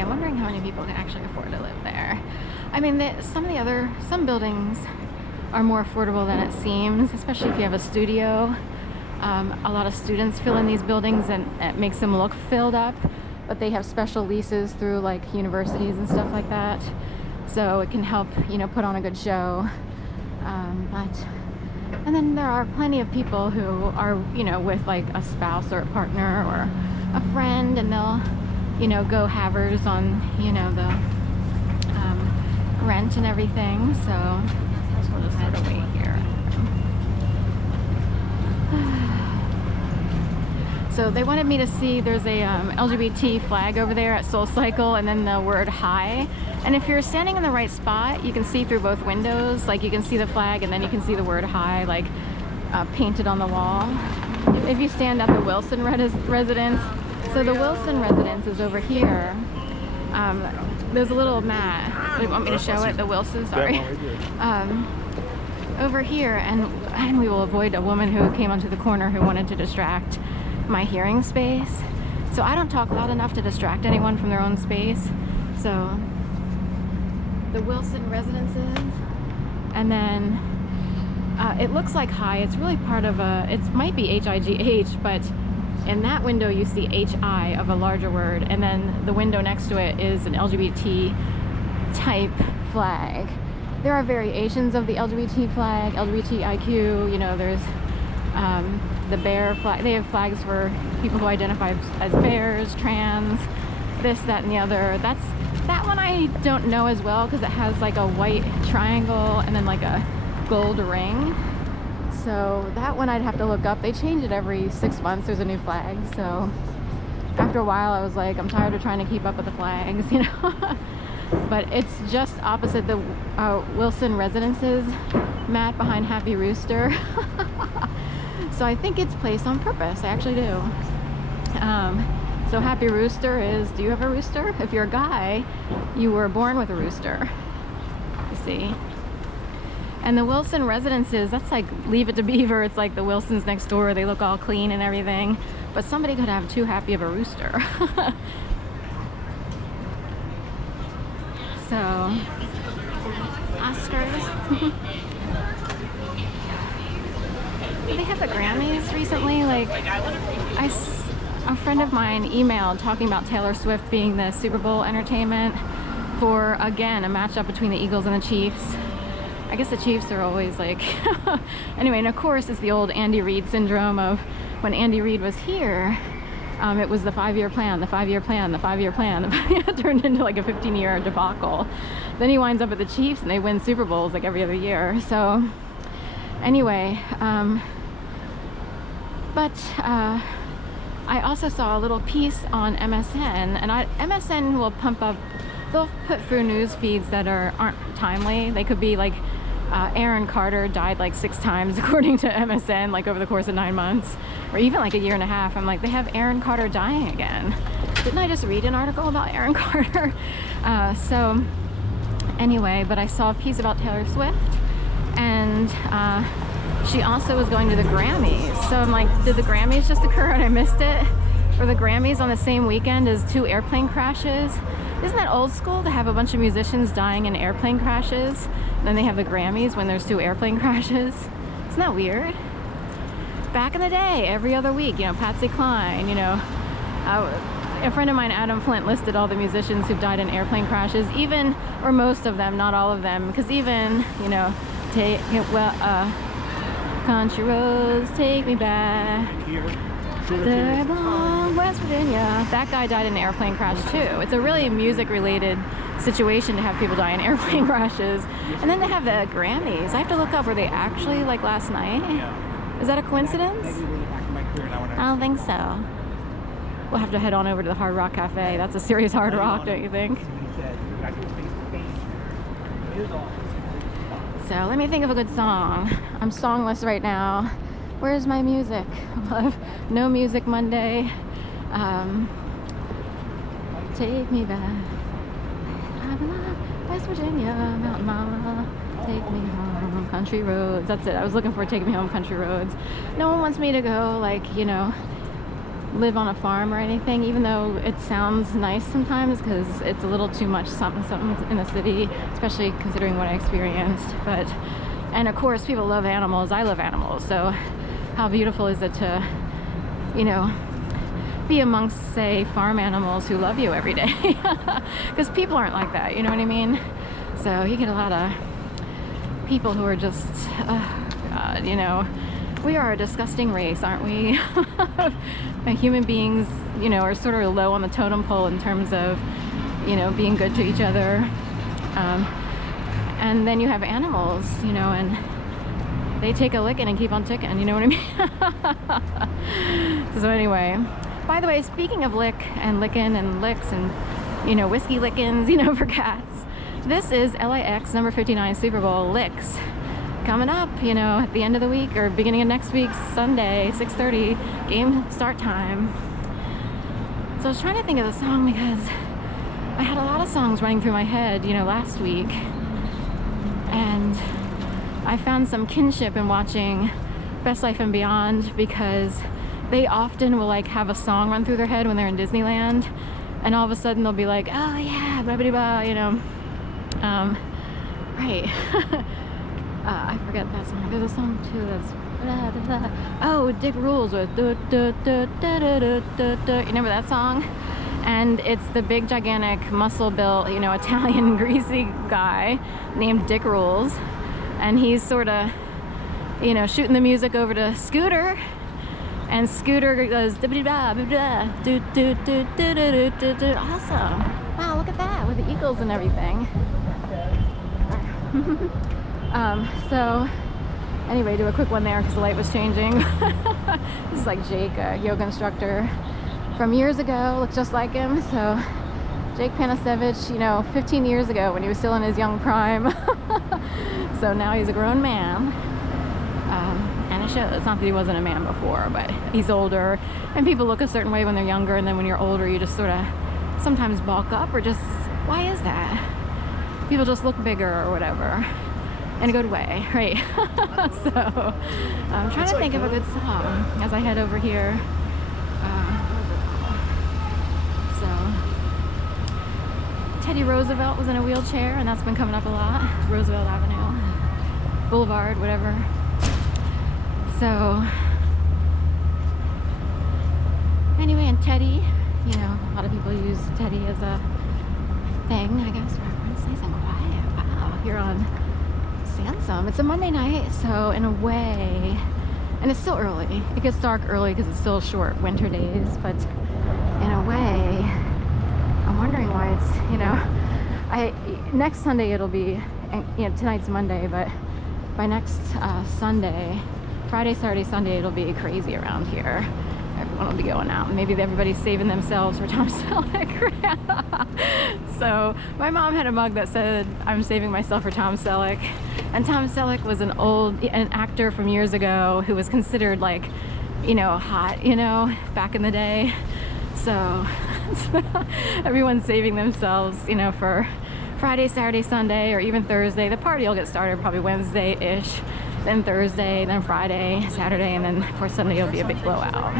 I'm wondering how many people can actually afford to live there. I mean, some buildings are more affordable than it seems, especially if you have a studio. A lot of students fill in these buildings and it makes them look filled up, but they have special leases through like universities and stuff like that. So it can help, you know, put on a good show. And then there are plenty of people who are, you know, with like a spouse or a partner or a friend, and they'll, you know, go halvers on, you know, the rent and everything. So we'll just sort of wait here. So they wanted me to see, there's a LGBT flag over there at SoulCycle, and then the word hi. And if you're standing in the right spot, you can see through both windows. Like you can see the flag and then you can see the word hi, like painted on the wall. If you stand at the Wilson residence, so the Wilson residence is over here. There's a little mat. You want me to show it? The Wilson, sorry. Over here, and we will avoid a woman who came onto the corner who wanted to distract my hearing space. So I don't talk loud enough to distract anyone from their own space. So the Wilson residences, and then it looks like hi. It's really part of it might be H-I-G-H, but in that window you see H-I of a larger word, and then the window next to it is an LGBT type flag. There are variations of the LGBT flag, LGBTIQ, you know, there's the bear flag. They have flags for people who identify as bears, trans, this, that, and the other. That one I don't know as well because it has like a white triangle and then like a gold ring. So that one I'd have to look up. They change it every 6 months. There's a new flag. So after a while I was like, I'm tired of trying to keep up with the flags, you know. But it's just opposite the Wilson Residences mat behind Happy Rooster. So I think it's placed on purpose. I actually do. So Happy Rooster is, do you have a rooster? If you're a guy, you were born with a rooster. You see? And the Wilson Residences, that's like Leave It to Beaver. It's like the Wilsons next door. They look all clean and everything. But somebody could have too happy of a rooster. So, Oscars. They have the Grammys recently. Like, a friend of mine emailed talking about Taylor Swift being the Super Bowl entertainment for, again, a matchup between the Eagles and the Chiefs. I guess the Chiefs are always like, anyway, and of course it's the old Andy Reid syndrome of when Andy Reid was here, it was the 5-year plan, the 5-year plan, the 5-year plan. It turned into like a 15-year debacle. Then he winds up at the Chiefs and they win Super Bowls like every other year. So anyway, I also saw a little piece on MSN, and MSN will pump up, they'll put through news feeds that aren't timely. They could be like, Aaron Carter died like 6 times according to MSN, like over the course of 9 months, or even like a year and a half. I'm like, they have Aaron Carter dying again. Didn't I just read an article about Aaron Carter? So anyway, but I saw a piece about Taylor Swift, and she also was going to the Grammys. So I'm like, did the Grammys just occur and I missed it? Or the Grammys on the same weekend as 2 airplane crashes? Isn't that old school to have a bunch of musicians dying in airplane crashes? And then they have the Grammys when there's 2 airplane crashes? Isn't that weird? Back in the day, every other week, you know, Patsy Cline, you know. A friend of mine, Adam Flint, listed all the musicians who've died in airplane crashes, even, or most of them, not all of them, because even, you know, country roads take me back. There belong West Virginia. That guy died in an airplane crash too. It's a really music-related situation to have people die in airplane crashes. And then they have the Grammys. I have to look up, were they actually like last night? Is that a coincidence? I don't think so. We'll have to head on over to the Hard Rock Cafe. That's a serious hard rock, don't you think? So let me think of a good song. I'm songless right now. Where's my music? No music Monday. Take me back. I belong West Virginia, Mountain Mama. Take me home, country roads. That's it. I was looking for Take Me Home, Country Roads. No one wants me to go, like, you know, live on a farm or anything, even though it sounds nice sometimes because it's a little too much something in the city, especially considering what I experienced. But, and of course people love animals. I love animals, so how beautiful is it to, you know, be amongst, say, farm animals who love you every day? Because people aren't like that, you know what I mean? So you get a lot of people who are just, God, you know, we are a disgusting race, aren't we? Human beings, you know, are sort of low on the totem pole in terms of, you know, being good to each other. And then you have animals, you know, and they take a licking and keep on ticking, you know what I mean? So anyway, by the way, speaking of lick and licking and licks and, you know, whiskey lickings, you know, for cats, this is LAX number 59 Super Bowl Licks. Coming up, you know, at the end of the week or beginning of next week, Sunday, 6:30, game start time. So I was trying to think of the song because I had a lot of songs running through my head, you know, last week. And I found some kinship in watching Best Life and Beyond because they often will like have a song run through their head when they're in Disneyland. And all of a sudden they'll be like, oh yeah, blah, blah, blah, you know. Right. I forget that song. There's a song too that's blah, blah, blah. Oh, Dick Rules with you remember that song? And it's the big gigantic muscle built, you know, Italian greasy guy named Dick Rules, and he's sort of, you know, shooting the music over to Scooter, and Scooter goes blah, blah, blah, blah, do, do, do, do, do, do, do. Awesome. Wow, look at that with the eagles and everything. So anyway, do a quick one there because the light was changing. This is like Jake, a yoga instructor from years ago, looks just like him. So Jake Panasevich, you know, 15 years ago when he was still in his young prime. So now he's a grown man. And it shows. It's not that he wasn't a man before, but he's older. And people look a certain way when they're younger, and then when you're older, you just sort of sometimes bulk up, or just, why is that? People just look bigger or whatever. In a good way, right? So I'm trying to think of a good song as I head over here. So Teddy Roosevelt was in a wheelchair, and that's been coming up a lot. Roosevelt Avenue, Boulevard, whatever. So anyway, and Teddy, you know, a lot of people use Teddy as a thing, I guess. It's nice and quiet. Wow, here on Sansom. It's a Monday night, so in a way, and it's still early. It gets dark early because it's still short winter days, but in a way, I'm wondering why it's, you know, next Sunday it'll be, you know, tonight's Monday, but by next Sunday, Friday, Saturday, Sunday, it'll be crazy around here. Everyone will be going out. Maybe everybody's saving themselves for Tom Selleck. So my mom had a mug that said, I'm saving myself for Tom Selleck. And Tom Selleck was an actor from years ago who was considered like, you know, hot, you know, back in the day. So everyone's saving themselves, you know, for Friday, Saturday, Sunday, or even Thursday. The party will get started probably Wednesday-ish, then Thursday, then Friday, Saturday, and then of course Sunday will be a big blowout.